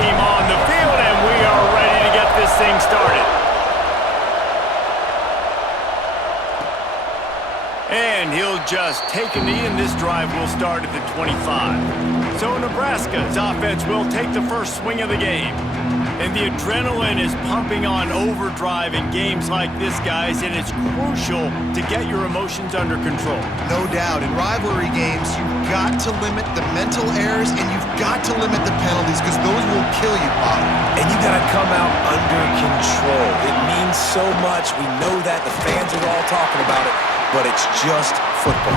team on the field, and we are ready to get this thing started. And he'll just take a knee, and this drive will start at the 25. So Nebraska's offense will take the first swing of the game. And the adrenaline is pumping on overdrive in games like this, guys, and it's crucial to get your emotions under control. No doubt. In rivalry games, you've got to limit the mental errors, and you've got to limit the penalties because those will kill you, Bob. And you got to come out under control. It means so much. We know that. The fans are all talking about it, but it's just football.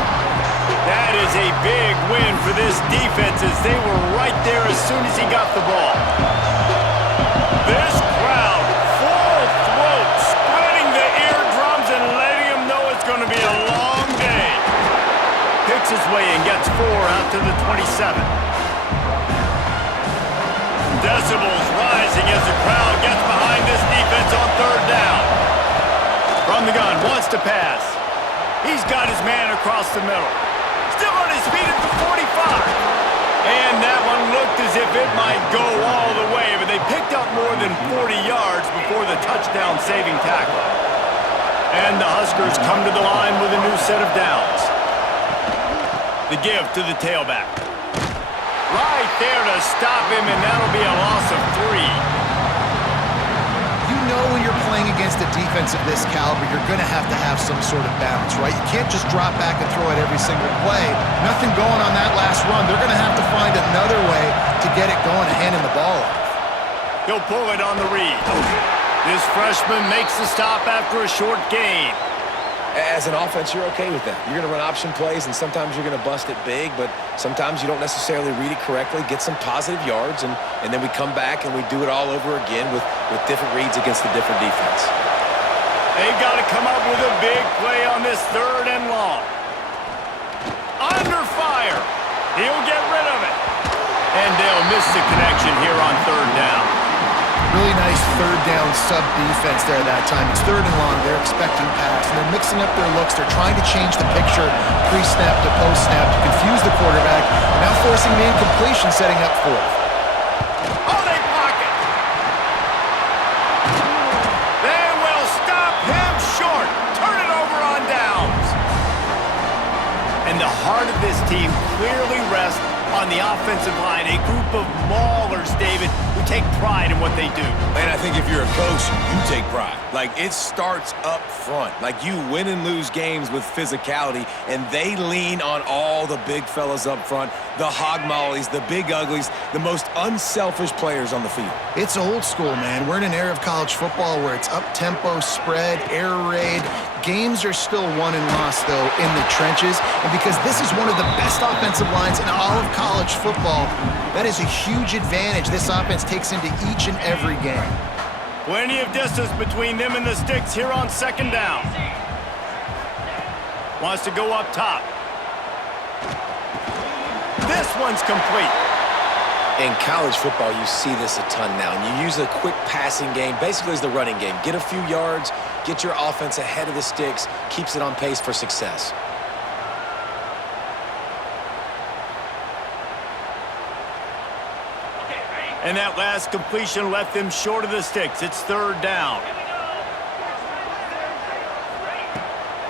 That is a big win for this defense as they were right there as soon as he got the ball. This crowd, full throat, spreading the eardrums and letting him know it's going to be a long day. Picks his way and gets 4 out to the 27. Decibels rising as the crowd gets behind this defense on 3rd down. From the gun, wants to pass. He's got his man across the middle. Still on his feet at the 45. And that one looked as if it might go all the way, but they picked up more than 40 yards before the touchdown-saving tackle. And the Huskers come to the line with a new set of downs. The give to the tailback. Right there to stop him, and that'll be a loss of 3. You know when you're playing against a defense of this caliber, you're going to have some sort of balance, right? You can't just drop back and throw it every single play. Nothing going on that last run. They're going to have to find another way to get it going and hand him the ball off. He'll pull it on the read. This freshman makes the stop after a short gain. As an offense, you're okay with that. You're going to run option plays, and sometimes you're going to bust it big, but sometimes you don't necessarily read it correctly, get some positive yards, and then we come back and we do it all over again with different reads against the different defense. They've got to come up with a big play on this 3rd and long. Under fire. He'll get rid of it. And they'll miss the connection here on 3rd down. Really nice 3rd down sub-defense there that time. It's 3rd and long. They're expecting pass, and they're mixing up their looks. They're trying to change the picture pre-snap to post-snap to confuse the quarterback, now forcing the incompletion, setting up 4th. Oh, they block it. They will stop him short. Turn it over on downs. And the heart of this team clearly rests on the offensive line, a group of maulers, David, who take pride in what they do. And I think if you're a coach, you take pride. Like, it starts up front. Like, you win and lose games with physicality, and they lean on all the big fellas up front, the hog mollies, the big uglies, the most unselfish players on the field. It's old school, man. We're in an era of college football where it's up-tempo, spread, air raid. Games are still won and lost, though, in the trenches. And because this is one of the best offensive lines in all of college football, that is a huge advantage this offense takes into each and every game. Plenty of distance between them and the sticks here on 2nd down. Wants to go up top. This one's complete. In college football, you see this a ton now. And you use a quick passing game, basically as the running game. Get a few yards, get your offense ahead of the sticks, keeps it on pace for success. And that last completion left them short of the sticks. It's 3rd down.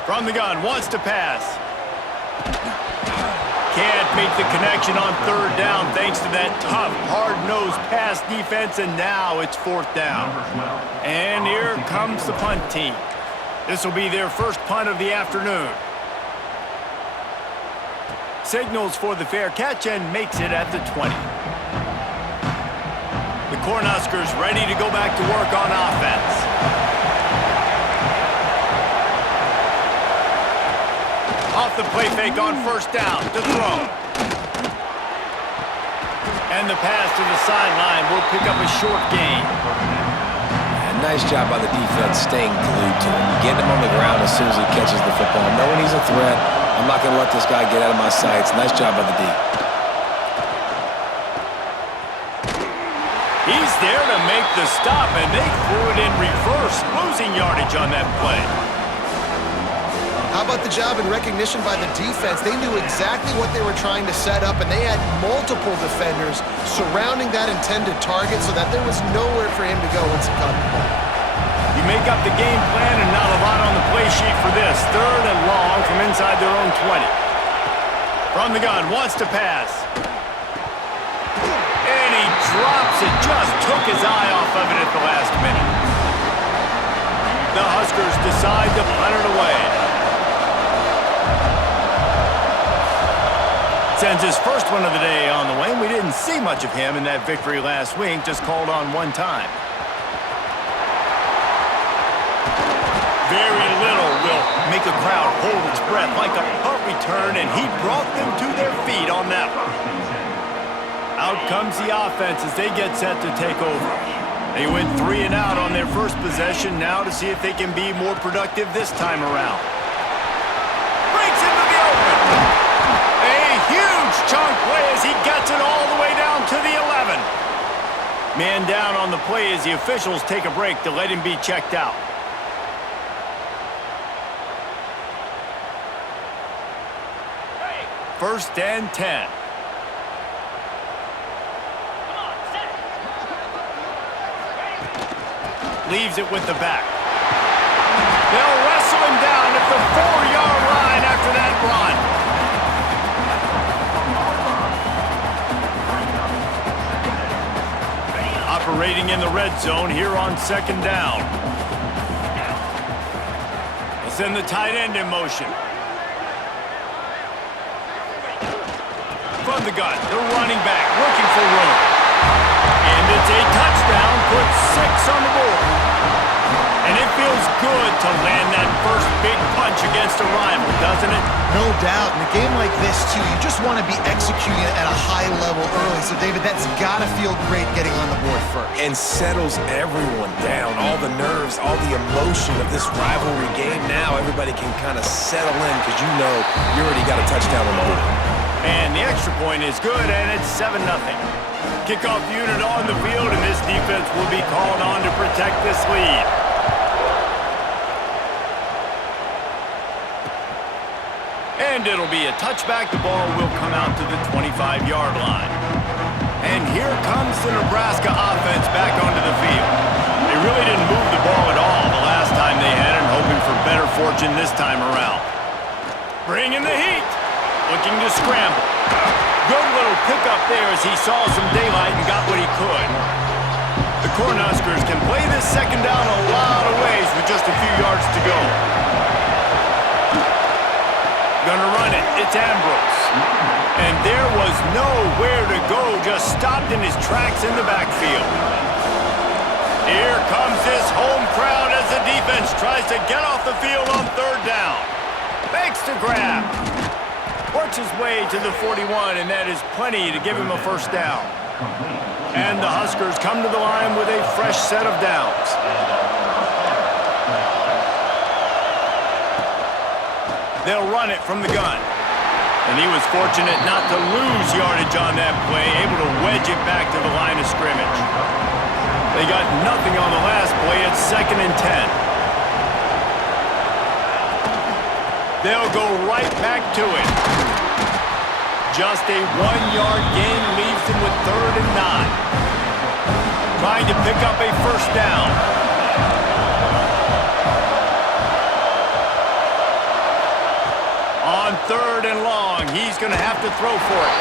From the gun, wants to pass. Can't make the connection on 3rd down thanks to that tough, hard-nosed pass defense, and now it's 4th down. And here comes the punt team. This will be their first punt of the afternoon. Signals for the fair catch and makes it at the 20. The Cornhuskers ready to go back to work on offense. Off the play fake on 1st down to throw. And the pass to the sideline will pick up a short gain. Nice job by the defense staying glued to him, getting him on the ground as soon as he catches the football. Knowing he's a threat, I'm not going to let this guy get out of my sights. Nice job by the D. He's there to make the stop, and they threw it in reverse, losing yardage on that play. How about the job and recognition by the defense? They knew exactly what they were trying to set up, and they had multiple defenders surrounding that intended target so that there was nowhere for him to go once he caught the ball. You make up the game plan and not a lot on the play sheet for this. 3rd and long from inside their own 20. From the gun, wants to pass. And he drops it, just took his eye off of it at the last minute. The Huskers decide to punt it away. Sends his first one of the day on the way, and we didn't see much of him in that victory last week, just called on one time. Very little will make a crowd hold its breath like a punt return, and he brought them to their feet on that one. Out comes the offense as they get set to take over. They went 3 and out on their first possession, now to see if they can be more productive this time around. Breaks into the open. A huge chunk play as he gets it all the way down to the 11. Man down on the play as the officials take a break to let him be checked out. First and 10. Leaves it with the back. They'll wrestle him down at the 4-yard line after that run. Operating in the red zone here on 2nd down. They'll send the tight end in motion. From the gun, the running back looking for room. And it's a touchdown, puts 6 on the board. And it feels good to land that first big punch against a rival, doesn't it? No doubt. In a game like this, too, you just want to be executing at a high level early. So, David, that's got to feel great getting on the board first. And settles everyone down. All the nerves, all the emotion of this rivalry game. Now everybody can kind of settle in because you know you already got a touchdown on the board. And the extra point is good, and it's 7-0. Kickoff unit on the field, and this defense will be called on to protect this lead. And it'll be a touchback. The ball will come out to the 25-yard line. And here comes the Nebraska offense back onto the field. They really didn't move the ball at all the last time they had it, hoping for better fortune this time around. Bring in the heat. Looking to scramble. Good little pickup there as he saw some daylight and got what he could. The Cornhuskers can play this 2nd down a lot of ways with just a few yards to go. Gonna run it. It's Ambrose. And there was nowhere to go, just stopped in his tracks in the backfield. Here comes this home crowd as the defense tries to get off the field on 3rd down. Fakes to grab. Works his way to the 41, and that is plenty to give him a 1st down. And the Huskers come to the line with a fresh set of downs. They'll run it from the gun. And he was fortunate not to lose yardage on that play, able to wedge it back to the line of scrimmage. They got nothing on the last play. It's 2nd and 10. They'll go right back to it. Just a 1-yard gain leaves them with 3rd and 9. Trying to pick up a 1st down. On 3rd and long, he's going to have to throw for it.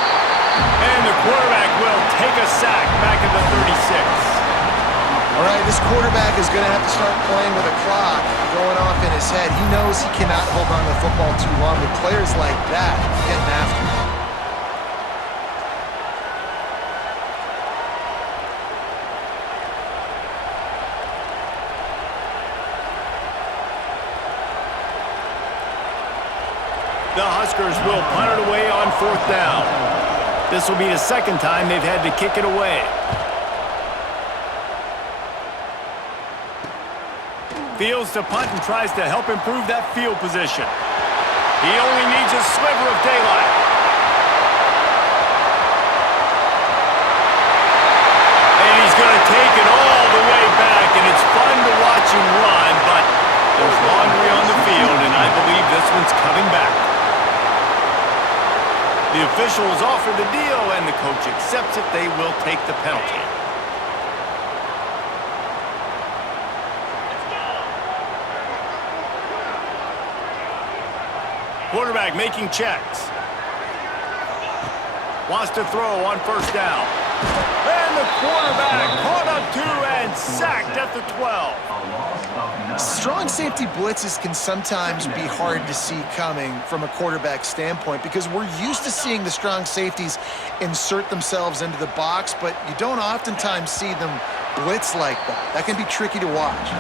And the quarterback will take a sack back at the 36. All right, this quarterback is going to have to start playing with a clock going off in his head. He knows he cannot hold on to the football too long, but players like that getting after him. The Huskers will punt it away on 4th down. This will be the 2nd time they've had to kick it away. Fields to punt and tries to help improve that field position. He only needs a sliver of daylight. And he's going to take it all the way back, and it's fun to watch him run, but there's laundry on the field, and I believe this one's officials offer the deal, and the coach accepts it. They will take the penalty. Quarterback making checks. Wants to throw on first down. And the quarterback caught up 2 and sacked at the 12. Strong safety blitzes can sometimes be hard to see coming from a quarterback standpoint because we're used to seeing the strong safeties insert themselves into the box, but you don't oftentimes see them blitz like that. That can be tricky to watch.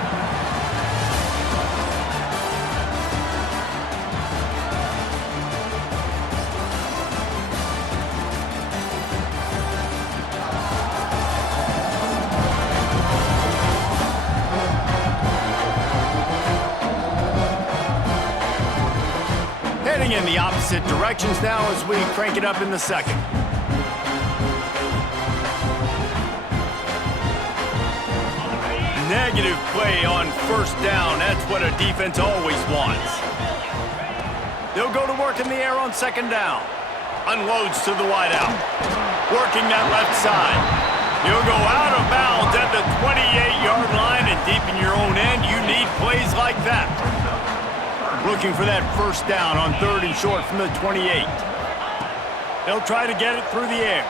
Heading in the opposite directions now as we crank it up in the second. Negative play on first down. That's what a defense always wants. They'll go to work in the air on second down. Unloads to the wideout. Working that left side. He'll go out of bounds at the 28-yard line, and deep in your own end, you need plays like that. Looking for that first down on third and short from the 28. They'll try to get it through the air.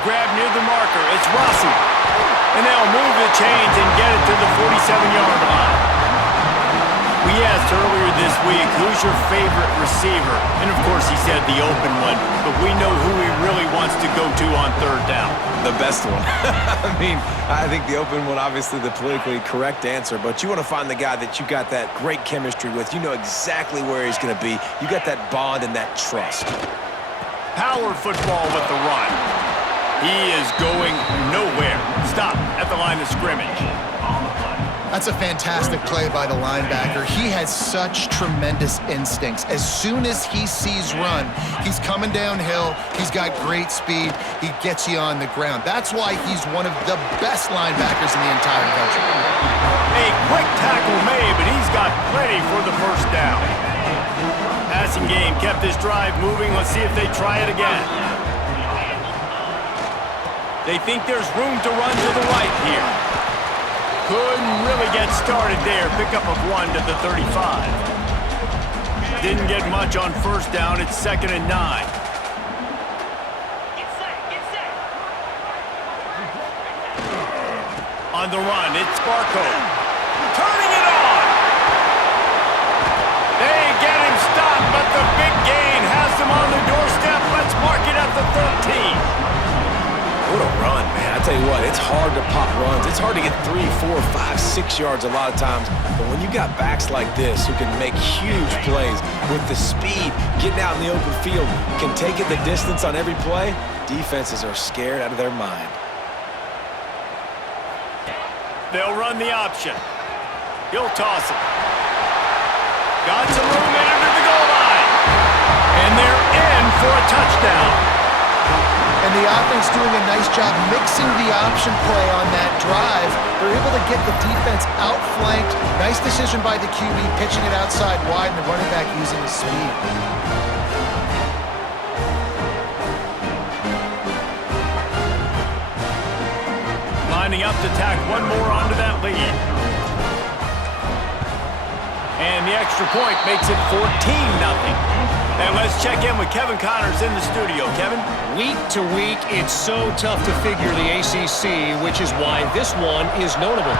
Grab near the marker. It's Rossi. And they'll move the chains and get it to the 47-yard line. We asked earlier this week, who's your favorite receiver? And of course he said the open one, but we know who he really wants to go to on third down. The best one. I mean, I think the open one, obviously the politically correct answer, but you want to find the guy that you got that great chemistry with. You know exactly where he's going to be. You got that bond and that trust. Power football with the run. He is going nowhere. Stop at the line of scrimmage. That's a fantastic play by the linebacker. He has such tremendous instincts. As soon as he sees run, he's coming downhill. He's got great speed. He gets you on the ground. That's why he's one of the best linebackers in the entire country. A quick tackle made, but he's got plenty for the first down. Passing game kept this drive moving. Let's see if they try it again. They think there's room to run to the right here. Couldn't really get started there. Pickup of 1 to the 35. Didn't get much on first down. It's 2nd and 9. On the run, it's Barco. Turning it on! They get him stopped, but the big gain has them on the doorstep. Let's mark it at the 13. What a run, man. I tell you what, it's hard to pop runs. It's hard to get 3, 4, 5, 6 yards a lot of times. But when you got backs like this who can make huge plays with the speed, getting out in the open field, can take it the distance on every play, defenses are scared out of their mind. They'll run the option. He'll toss it. Got some room in under the goal line. And they're in for a touchdown. And the offense doing a nice job mixing the option play on that drive. They're able to get the defense outflanked. Nice decision by the QB, pitching it outside wide, and the running back using his speed. Lining up to tack one more onto that lead. And the extra point makes it 14-0. And let's check in with Kevin Connors in the studio. Kevin? Week to week, it's so tough to figure the ACC, which is why this one is notable.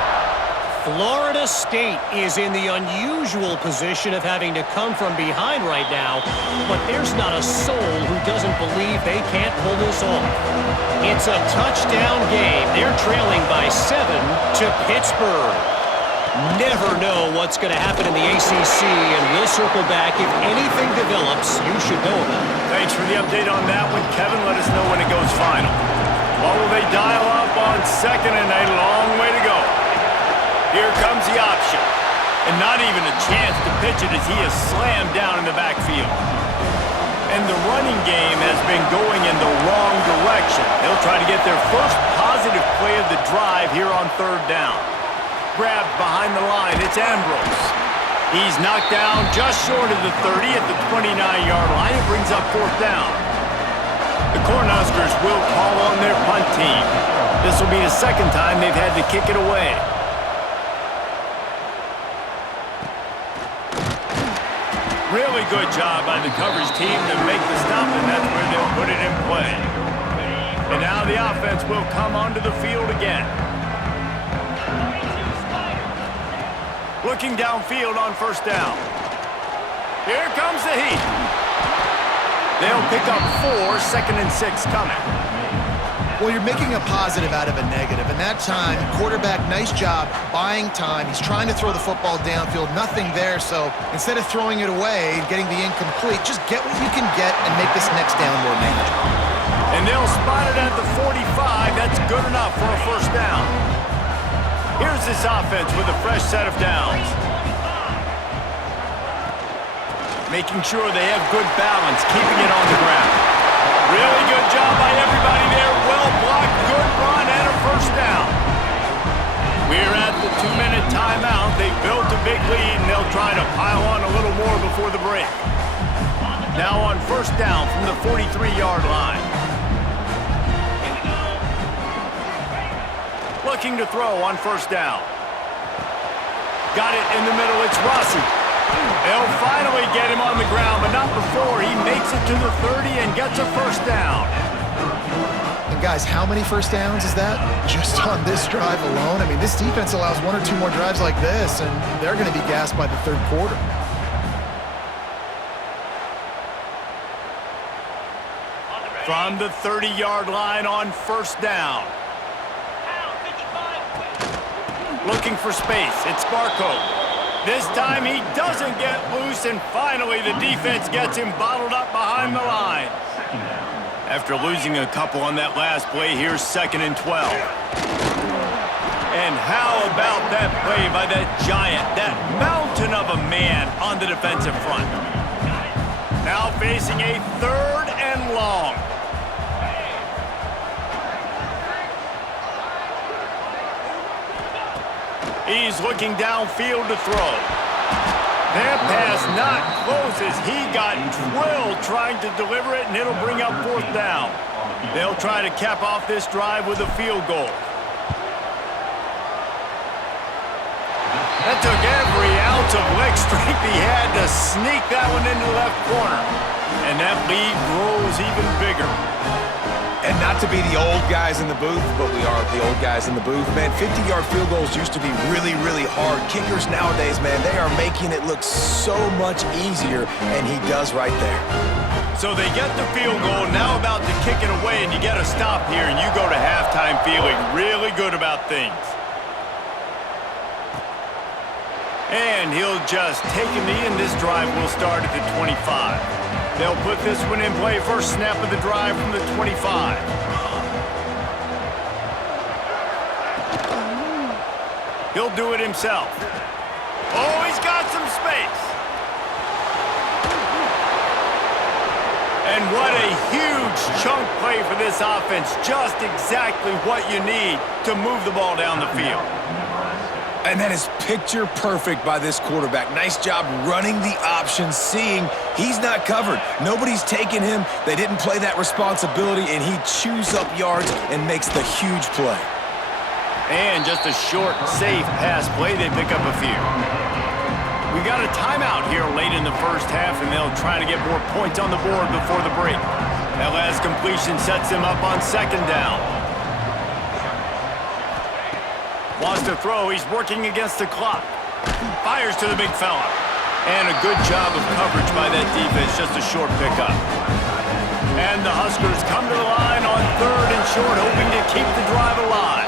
Florida State is in the unusual position of having to come from behind right now, but there's not a soul who doesn't believe they can't pull this off. It's a touchdown game. They're trailing by 7 to Pittsburgh. Never know what's going to happen in the ACC, and we'll circle back. If anything develops, you should know about it. Thanks for the update on that one, Kevin. Let us know when it goes final. What will they dial up on second and a long way to go? Here comes the option. And not even a chance to pitch it as he is slammed down in the backfield. And the running game has been going in the wrong direction. They'll try to get their first positive play of the drive here on third down. Grabbed behind the line, it's Ambrose. He's knocked down just short of the 30 at the 29-yard line. It brings up 4th down. The Cornhuskers will call on their punt team. This will be the 2nd time they've had to kick it away. Really good job by the coverage team to make the stop, and that's where they'll put it in play. And now the offense will come onto the field again. Looking downfield on 1st down. Here comes the heat. They'll pick up 4, 2nd and 6 coming. Well, you're making a positive out of a negative, and that time, quarterback, nice job, buying time. He's trying to throw the football downfield, nothing there, so instead of throwing it away and getting the incomplete, just get what you can get and make this next down more manageable. And they'll spot it at the 45. That's good enough for a 1st down. Here's this offense with a fresh set of downs. Making sure they have good balance, keeping it on the ground. Really good job by everybody there. Well blocked, good run, and a 1st down. We're at the 2-minute timeout. They built a big lead, and they'll try to pile on a little more before the break. Now on 1st down from the 43-yard line. Looking to throw on 1st down. Got it in the middle. It's Rossi. They'll finally get him on the ground, but not before he makes it to the 30 and gets a 1st down. And guys, how many 1st downs is that? Just on this drive alone? I mean, this defense allows 1 or 2 more drives like this, and they're going to be gassed by the 3rd quarter. From the 30-yard line on 1st down. Looking for space. It's Barco. This time he doesn't get loose, and finally the defense gets him bottled up behind the line. After losing a couple on that last play, here's 2nd and 12. And how about that play by that giant, that mountain of a man on the defensive front? Now facing a 3rd and long. He's looking downfield to throw. That pass not close as he got drilled trying to deliver it, and it'll bring up 4th down. They'll try to cap off this drive with a field goal. That took every ounce of leg strength he had to sneak that one into the left corner. And that lead grows even bigger. And not to be the old guys in the booth, but we are the old guys in the booth. Man, 50-yard field goals used to be really, really hard. Kickers nowadays, man, they are making it look so much easier, and he does right there. So they get the field goal, now about to kick it away, and you get a stop here, and you go to halftime feeling really good about things. And he'll just take a knee, and this drive will start at the 25. They'll put this one in play. First snap of the drive from the 25. He'll do it himself. Oh, he's got some space. And what a huge chunk play for this offense. Just exactly what you need to move the ball down the field. And that is picture perfect by this quarterback. Nice job running the option, seeing he's not covered. Nobody's taking him. They didn't play that responsibility, and he chews up yards and makes the huge play. And just a short, safe pass play. They pick up a few. We got a timeout here late in the 1st half, and they'll try to get more points on the board before the break. That last completion sets them up on 2nd down. Wants to throw. He's working against the clock. Fires to the big fella. And a good job of coverage by that defense. Just a short pickup. And the Huskers come to the line on 3rd and short, hoping to keep the drive alive.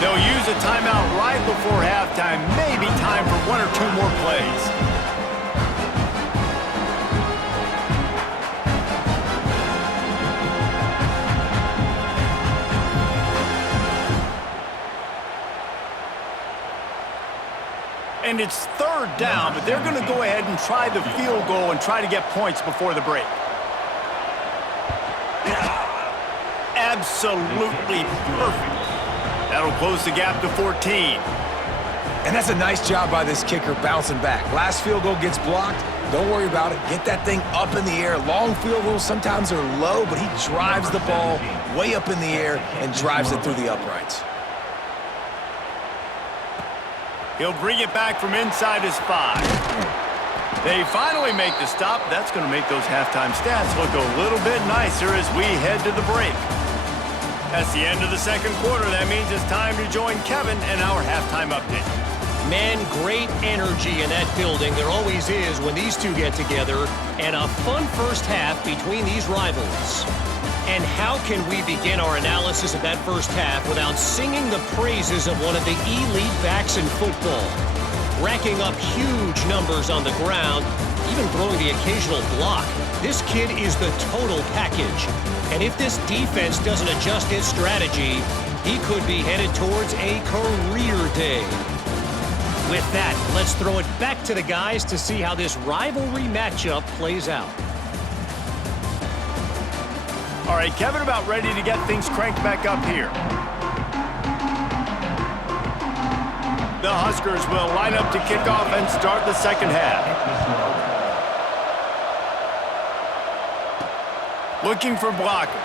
They'll use a timeout right before halftime. Maybe time for 1 or 2 more plays. And it's 3rd down, but they're going to go ahead and try the field goal and try to get points before the break. Absolutely perfect. That'll close the gap to 14. And that's a nice job by this kicker bouncing back. Last field goal gets blocked. Don't worry about it. Get that thing up in the air. Long field goals sometimes are low, but he drives the ball way up in the air and drives it through the uprights. He'll bring it back from inside his 5. They finally make the stop. That's going to make those halftime stats look a little bit nicer as we head to the break. That's the end of the second quarter. That means it's time to join Kevin and our halftime update. Man, great energy in that building. There always is when these two get together, and a fun first half between these rivals. And how can we begin our analysis of that first half without singing the praises of one of the elite backs in football? Racking up huge numbers on the ground, even throwing the occasional block. This kid is the total package. And if this defense doesn't adjust its strategy, he could be headed towards a career day. With that, let's throw it back to the guys to see how this rivalry matchup plays out. All right, Kevin, about ready to get things cranked back up here. The Huskers will line up to kick off and start the second half. Looking for blockers.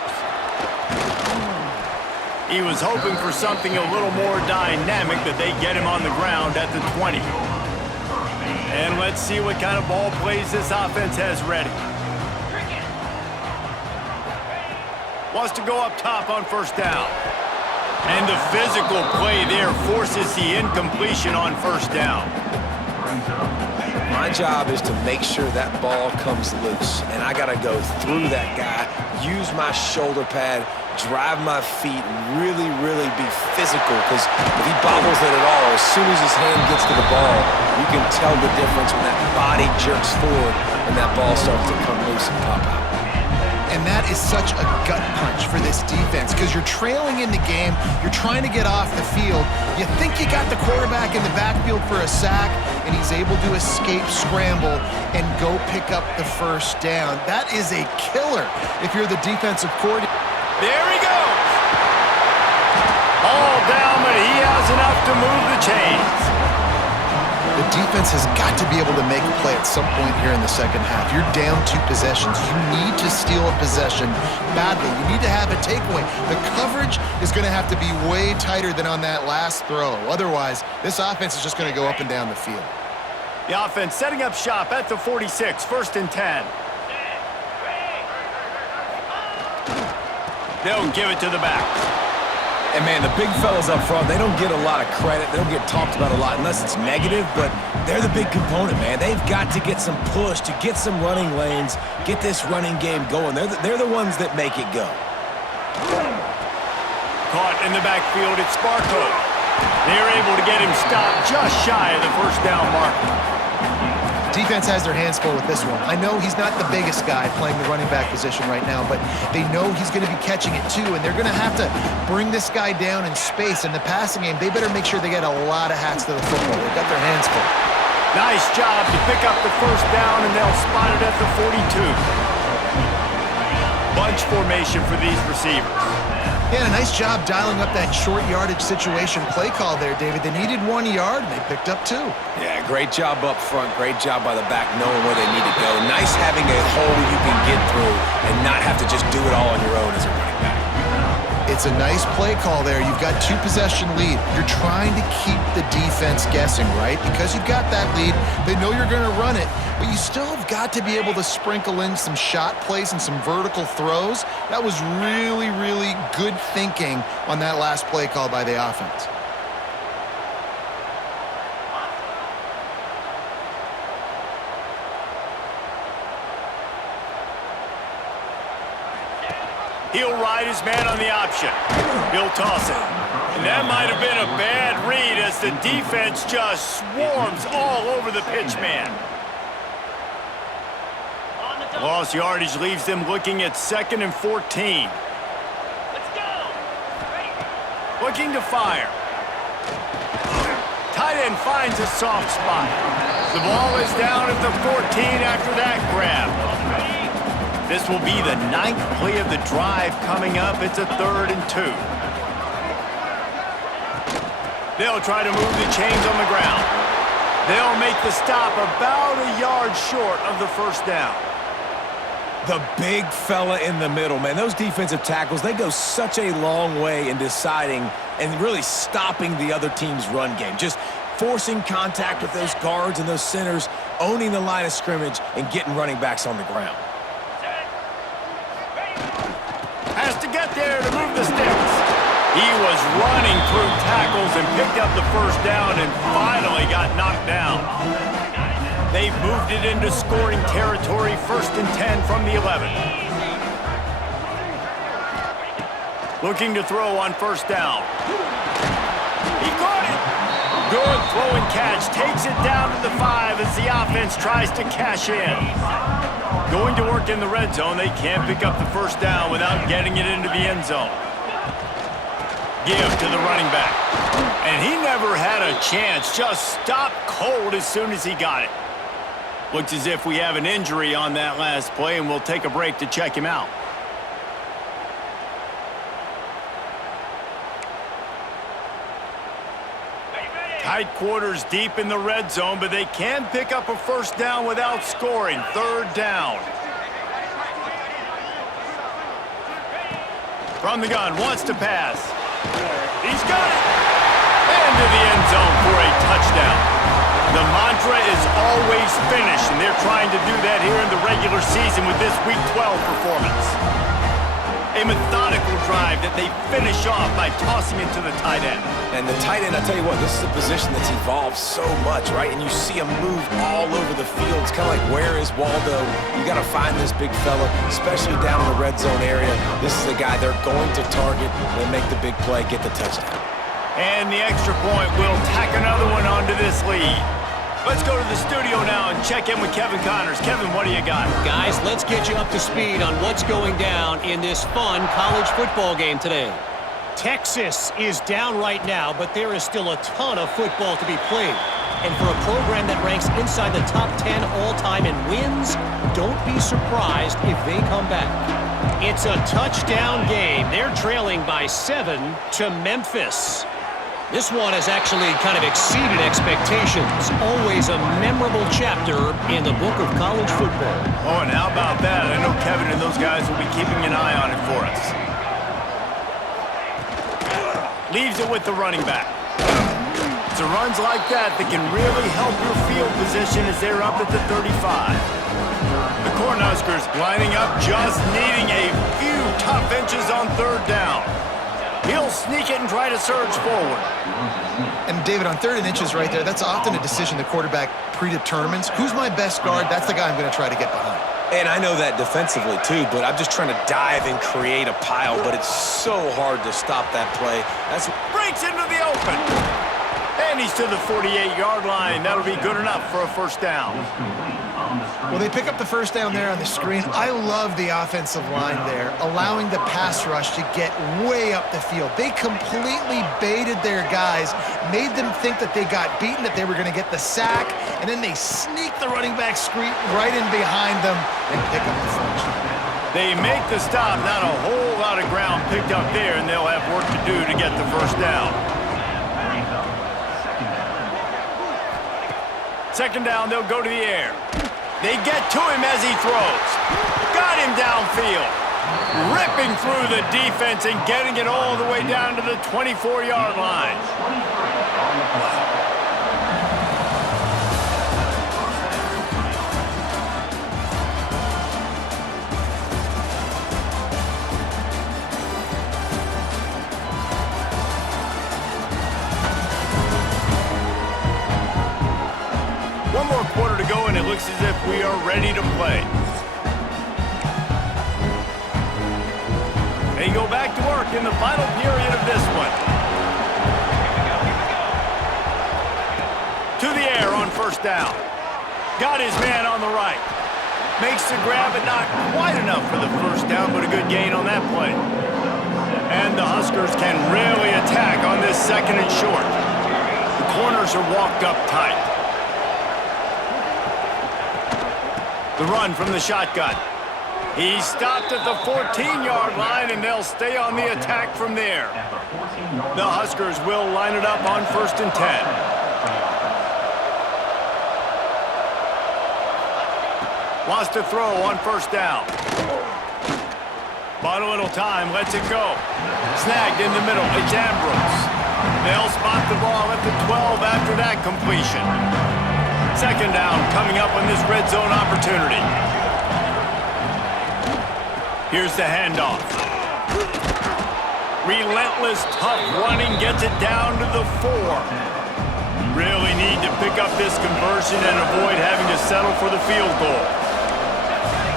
He was hoping for something a little more dynamic, but they get him on the ground at the 20. And let's see what kind of ball plays this offense has ready. Wants to go up top on first down. And the physical play there forces the incompletion on first down. My job is to make sure that ball comes loose, and I got to go through that guy, use my shoulder pad, drive my feet, really, really be physical, because if he bobbles it at all, as soon as his hand gets to the ball, you can tell the difference when that body jerks forward and that ball starts to come loose and pop out. And that is such a gut punch for this defense because you're trailing in the game. You're trying to get off the field. You think you got the quarterback in the backfield for a sack, and he's able to escape scramble and go pick up the first down. That is a killer if you're the defensive coordinator. There he goes. All down, but he has enough to move the chains. The defense has got to be able to make a play at some point here in the second half. You're down 2 possessions. You need to steal a possession badly. You need to have a takeaway. The coverage is going to have to be way tighter than on that last throw. Otherwise, this offense is just going to go up and down the field. The offense setting up shop at the 46, 1st and 10. They'll give it to the back. And, man, the big fellas up front, they don't get a lot of credit. They don't get talked about a lot unless it's negative, but they're the big component, man. They've got to get some push, to get some running lanes, get this running game going. They're the ones that make it go. Caught in the backfield, it's Sparko. They're able to get him stopped just shy of the first down marker. Defense has their hands full with this one. I know he's not the biggest guy playing the running back position right now, but they know he's going to be catching it too, and they're going to have to bring this guy down in space. In the passing game, they better make sure they get a lot of hats to the football. They've got their hands full. Nice job to pick up the first down, and they'll spot it at the 42. Bunch formation for these receivers. Yeah, a nice job dialing up that short yardage situation play call there, David. They needed 1 yard, and they picked up 2. Yeah, great job up front. Great job by the back knowing where they need to go. Nice having a hole you can get through and not have to just do it all on your own as a running back. It's a nice play call there. You've got 2 possession lead. You're trying to keep the defense guessing, right? Because you've got that lead. They know you're going to run it, but you still have got to be able to sprinkle in some shot plays and some vertical throws. That was really, really good thinking on that last play call by the offense. He'll ride his man on the option. He'll toss it. And that might have been a bad read as the defense just swarms all over the pitch man. Lost yardage leaves them looking at 2nd and 14. Let's go. Looking to fire. Tight end finds a soft spot. The ball is down at the 14 after that grab. This will be the 9th play of the drive coming up. It's a 3rd and 2. They'll try to move the chains on the ground. They'll make the stop about a yard short of the first down. The big fella in the middle, man. Those defensive tackles, they go such a long way in deciding and really stopping the other team's run game. Just forcing contact with those guards and those centers, owning the line of scrimmage, and getting running backs on the ground. Has to get there to move the sticks. He was running through tackles and picked up the first down and finally got knocked down. They've moved it into scoring territory, 1st and 10 from the 11. Looking to throw on first down. He caught it. Good throw and catch. Takes it down to the 5 as the offense tries to cash in. Going to work in the red zone. They can't pick up the first down without getting it into the end zone. Give to the running back. And he never had a chance. Just stopped cold as soon as he got it. Looks as if we have an injury on that last play, and we'll take a break to check him out. Tight quarters deep in the red zone, but they can pick up a first down without scoring. 3rd down. From the gun, wants to pass. He's got it. Into the end zone for a touchdown. The mantra is always finish, and they're trying to do that here in the regular season with this Week 12 performance. A methodical drive that they finish off by tossing it to the tight end. And the tight end, I tell you what, this is a position that's evolved so much, right? And you see him move all over the field. It's kind of like, where is Waldo? You got to find this big fella, especially down in the red zone area. This is the guy they're going to target. They make the big play, get the touchdown. And the extra point will tack another one onto this lead. Let's go to the studio now and check in with Kevin Connors. Kevin, what do you got? Guys, let's get you up to speed on what's going down in this fun college football game today. Texas is down right now, but there is still a ton of football to be played. And for a program that ranks inside the top 10 all-time in wins, don't be surprised if they come back. It's a touchdown game. They're trailing by 7 to Memphis. This one has actually kind of exceeded expectations. Always a memorable chapter in the book of college football. Oh, and how about that? I know Kevin and those guys will be keeping an eye on it for us. Leaves it with the running back. It's runs like that that can really help your field position as they're up at the 35. The Cornhuskers lining up, just needing a few tough inches on 3rd down. He'll sneak it and try to surge forward. And David, on 3rd and inches right there, that's often a decision the quarterback predetermines. Who's my best guard? That's the guy I'm going to try to get behind. And I know that defensively, too, but I'm just trying to dive and create a pile, but it's so hard to stop that play. That's breaks into the open. And he's to the 48-yard line. That'll be good enough for a first down. Well, they pick up the first down there on the screen. I love the offensive line there, allowing the pass rush to get way up the field. They completely baited their guys, made them think that they got beaten, that they were going to get the sack, and then they sneak the running back screen right in behind them and pick up the first down. They make the stop, not a whole lot of ground picked up there, and they'll have work to do to get the first down. 2nd down, they'll go to the air. They get to him as he throws. Got him downfield. Ripping through the defense and getting it all the way down to the 24-yard line. One more quarter to go, and it looks as if we are ready to play. They go back to work in the final period of this one. To the air on first down. Got his man on the right. Makes the grab, but not quite enough for the first down, but a good gain on that play. And the Huskers can really attack on this 2nd and short. The corners are walked up tight. The run from the shotgun. He stopped at the 14-yard line, and and they'll stay on the attack from there. The Huskers will line it up on 1st and 10. Wants to throw on 1st down. Bought a little time, lets it go. Snagged in the middle, it's Ambrose. They'll spot the ball at the 12 after that completion. 2nd down coming up on this red zone opportunity. Here's the handoff. Relentless, tough running gets it down to the 4. Really need to pick up this conversion and avoid having to settle for the field goal.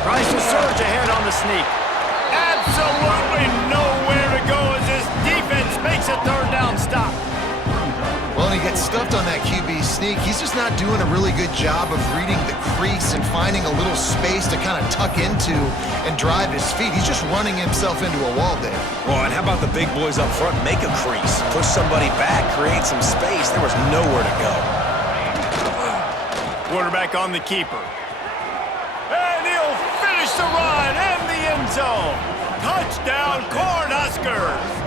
Tries to surge ahead on the sneak. Absolutely nowhere to go as this defense makes a 3rd down stop. Well, and he gets stuffed on that QB sneak. He's just not doing a really good job of reading the crease and finding a little space to kind of tuck into and drive his feet. He's just running himself into a wall there. Well, and how about the big boys up front? Make a crease, push somebody back, create some space. There was nowhere to go. Quarterback on the keeper. And he'll finish the run in the end zone. Touchdown, Cornhuskers!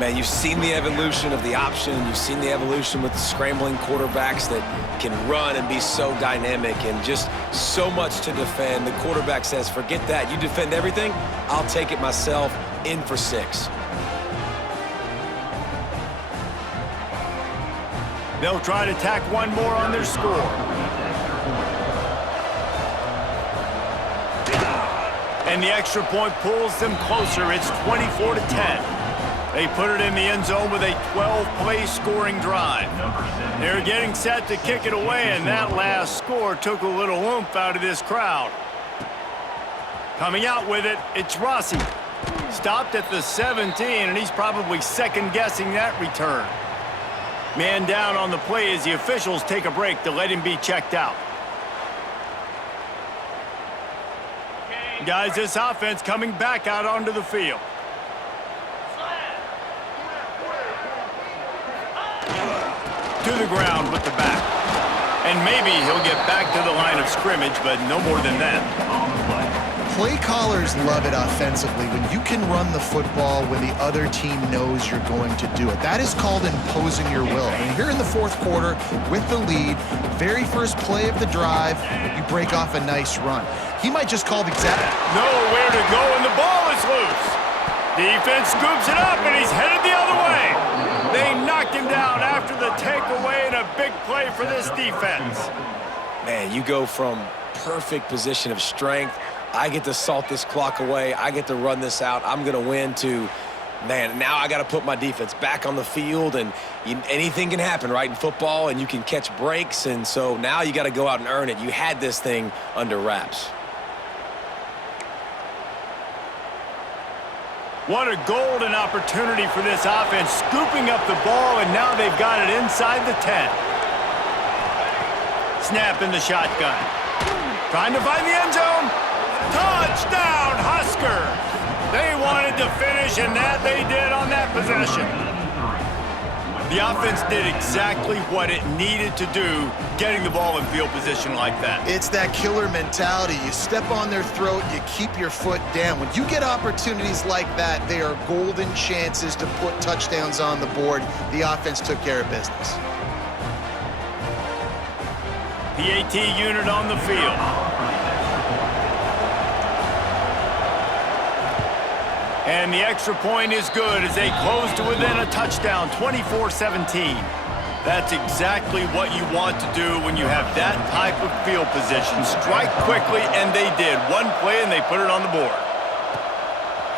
Man, you've seen the evolution of the option. You've seen the evolution with the scrambling quarterbacks that can run and be so dynamic and just so much to defend. The quarterback says, forget that. You defend everything, I'll take it myself. In for 6. They'll try to tack one more on their score. And the extra point pulls them closer. It's 24-10. They put it in the end zone with a 12-play scoring drive. They're getting set to kick it away, and that last score took a little oomph out of this crowd. Coming out with it, it's Rossi. Stopped at the 17, and he's probably second-guessing that return. Man down on the play as the officials take a break to let him be checked out. Guys, this offense coming back out onto the field. To the ground with the back. And maybe he'll get back to the line of scrimmage, but no more than that. Play callers love it offensively when you can run the football when the other team knows you're going to do it. That is called imposing your will. And here in the 4th quarter with the lead, very first play of the drive, you break off a nice run. He might just call the exact... Nowhere to go, and the ball is loose. Defense scoops it up, and he's headed the other way. They knocked him down after the takeaway, and a big play for this defense. Man, you go from perfect position of strength. I get to salt this clock away. I get to run this out. I'm going to win to, man, now I got to put my defense back on the field, and anything can happen, right, in football, and you can catch breaks, and so now you got to go out and earn it. You had this thing under wraps. What a golden opportunity for this offense, scooping up the ball, and now they've got it inside the 10. Snap in the shotgun. Trying to find the end zone. Touchdown, Huskers! They wanted to finish, and that they did on that possession. The offense did exactly what it needed to do, getting the ball in field position like that. It's that killer mentality. You step on their throat, you keep your foot down. When you get opportunities like that, they are golden chances to put touchdowns on the board. The offense took care of business. PAT unit on the field. And the extra point is good as they close to within a touchdown, 24-17. That's exactly what you want to do when you have that type of field position. Strike quickly, and they did. One play, and they put it on the board.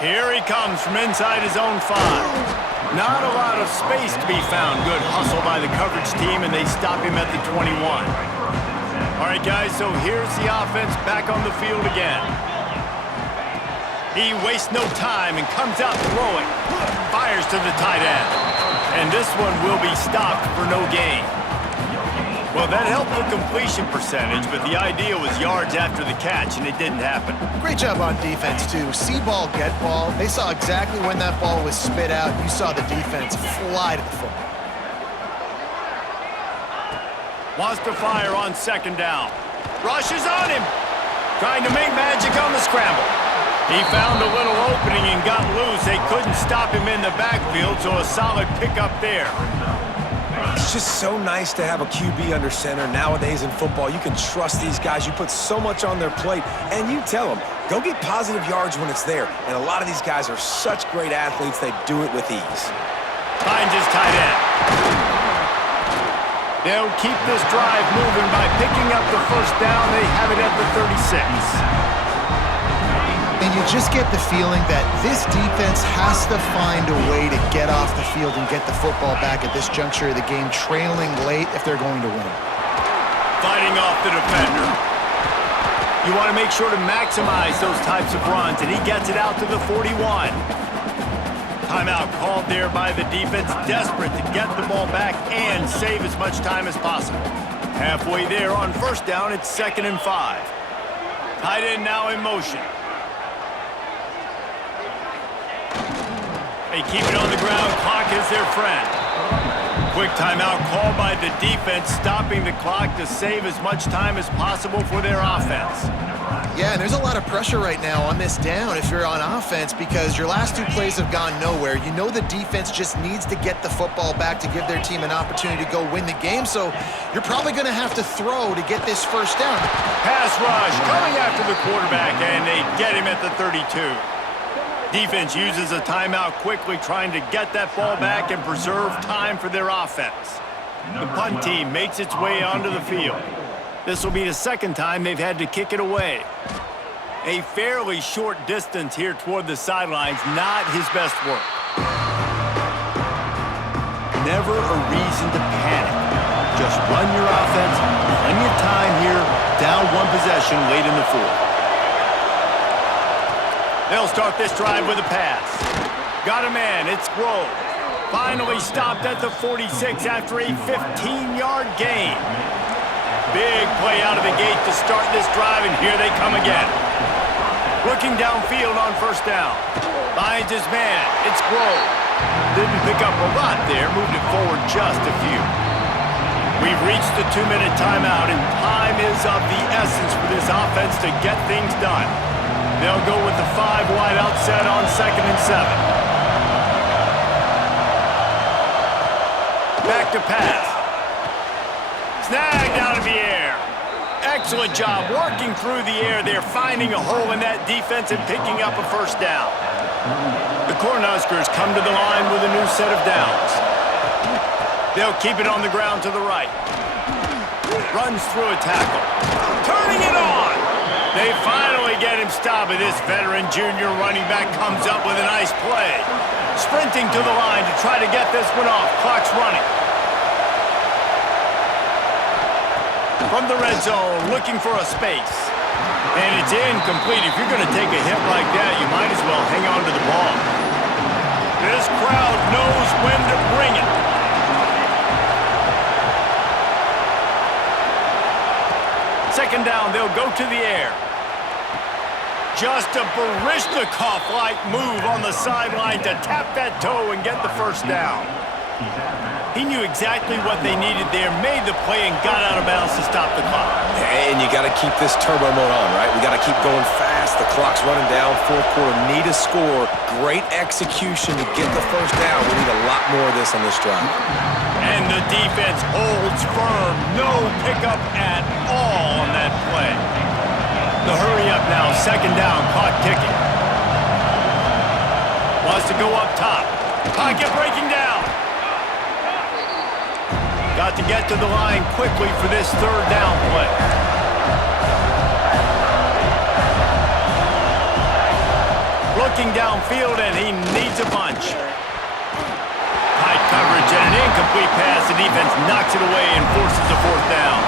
Here he comes from inside his own 5. Not a lot of space to be found. Good hustle by the coverage team, and they stop him at the 21. All right, guys, so here's the offense back on the field again. He wastes no time and comes out throwing. Fires to the tight end. And this one will be stopped for no gain. Well, that helped the completion percentage, but the idea was yards after the catch, and it didn't happen. Great job on defense, too. See ball, get ball. They saw exactly when that ball was spit out. You saw the defense fly to the football. Wants to fire on 2nd down. Rushes on him. Trying to make magic on the scramble. He found a little opening stop him in the backfield, so a solid pickup there. It's just so nice to have a QB under center. Nowadays in football, you can trust these guys. You put so much on their plate, and you tell them, go get positive yards when it's there. And a lot of these guys are such great athletes, they do it with ease. Finds his tight end. They'll keep this drive moving by picking up the first down. They have it at the 36. And you just get the feeling that this defense has to find a way to get off the field and get the football back at this juncture of the game, trailing late if they're going to win. Fighting off the defender. You want to make sure to maximize those types of runs, and he gets it out to the 41. Timeout called there by the defense, desperate to get the ball back and save as much time as possible. Halfway there on first down, it's 2nd and 5. Tight end now in motion. They keep it on the ground. Clock is their friend. Quick timeout called by the defense, stopping the clock to save as much time as possible for their offense. Yeah, and there's a lot of pressure right now on this down if you're on offense because your last 2 plays have gone nowhere. You know the defense just needs to get the football back to give their team an opportunity to go win the game, so you're probably going to have to throw to get this first down. Pass rush coming after the quarterback, and they get him at the 32. Defense uses a timeout quickly, trying to get that ball back and preserve time for their offense. The punt team makes its way onto the field. This will be the 2nd time they've had to kick it away. A fairly short distance here toward the sidelines, not his best work. Never a reason to panic. Just run your offense. Plenty of time here. Down 1 possession late in the 4th. They'll start this drive with a pass. Got a man, it's Grove. Finally stopped at the 46 after a 15-yard gain. Big play out of the gate to start this drive, and here they come again. Looking downfield on first down. Finds his man, it's Grove. Didn't pick up a lot there, moved it forward just a few. We've reached the 2-minute timeout, and time is of the essence for this offense to get things done. They'll go with the 5 wide out set on 2nd and 7. Back to pass. Snagged out of the air. Excellent job working through the air there, finding a hole in that defense and picking up a first down. The Cornhuskers come to the line with a new set of downs. They'll keep it on the ground to the right. Runs through a tackle. Turning it on. They finally get him stopped, and this veteran junior running back comes up with a nice play. Sprinting to the line to try to get this one off. Clock's running. From the red zone, looking for a space. And it's incomplete. If you're going to take a hit like that, you might as well hang on to the ball. This crowd knows when to bring it. Second down, they'll go to the air. Just a Baryshnikov-like move on the sideline to tap that toe and get the first down. He knew exactly what they needed there, made the play, and got out of bounds to stop the clock. And you got to keep this turbo mode on, right? We got to keep going fast. The clock's running down. 4th quarter, need a score. Great execution to get the first down. We need a lot more of this on this drive. And the defense holds firm. No pickup at all on that play. The hurry up now. 2nd down. Clock ticking. Wants to go up top. Pocket breaking down. Got to get to the line quickly for this 3rd down play. Looking downfield, and he needs a bunch. Tight coverage and an incomplete pass. The defense knocks it away and forces a 4th down.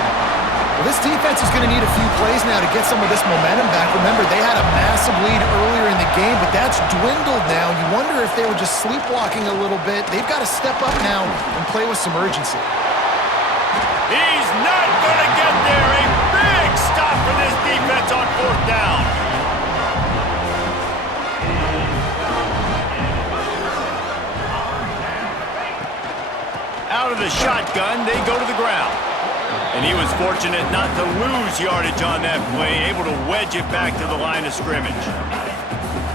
Well, this defense is going to need a few plays now to get some of this momentum back. Remember, they had a massive lead earlier in the game, but that's dwindled now. You wonder if they were just sleepwalking a little bit. They've got to step up now and play with some urgency. He's not going to get there. A big stop for this defense on 4th down. Out of the shotgun, they go to the ground. And he was fortunate not to lose yardage on that play, able to wedge it back to the line of scrimmage.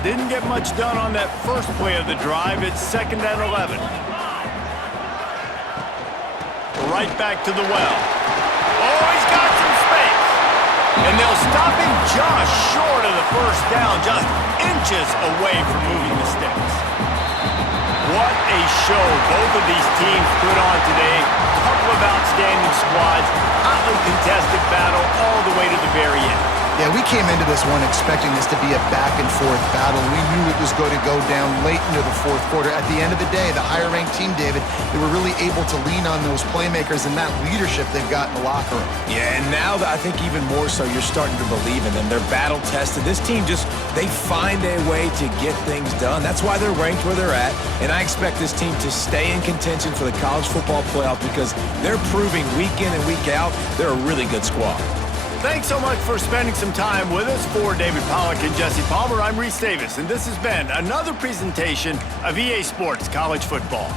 Didn't get much done on that first play of the drive. It's 2nd and 11. Right back to the well. Oh, he's got some space. And they'll stop him just short of the first down, just inches away from moving the sticks. What a show both of these teams put on today. Couple of outstanding squads, hotly contested battle all the way to the very end. Yeah, we came into this one expecting this to be a back-and-forth battle. We knew it was going to go down late into the fourth quarter. At the end of the day, the higher-ranked team, David, they were really able to lean on those playmakers and that leadership they've got in the locker room. Yeah, and now I think even more so, you're starting to believe in them. They're battle-tested. This team they find a way to get things done. That's why they're ranked where they're at, and I expect this team to stay in contention for the college football playoff because they're proving week in and week out they're a really good squad. Thanks so much for spending some time with us. For David Pollack and Jesse Palmer, I'm Reese Davis, and this has been another presentation of EA Sports College Football.